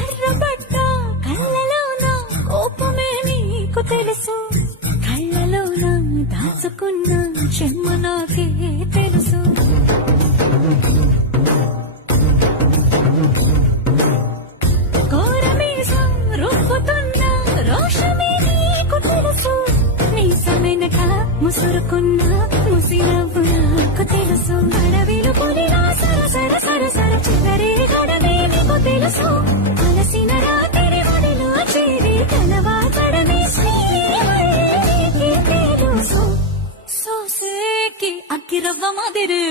ఎర్రబడ్డ కళ్ళలోన కోపమే నీకు తెలుసు, కళ్ళలోన దాచుకున్న చెమ్మ నాకే తెలుసు. కోరమీసం రుబ్బుతున్న రోషమే నీకు తెలుసు, మీసమెనక ముసురుకున్న ముసినవ్వు నాకు తెలుసు. అడవిలు పులిలా సరసర సరసర చివరి గడమే నీకు తెలుసు, అలసిన రాత్రి ఒడిలో చేరి తలవాచడమే శ్రీకి తెలుసు. సోసేకి అక్కిరవ్వ మాదిరి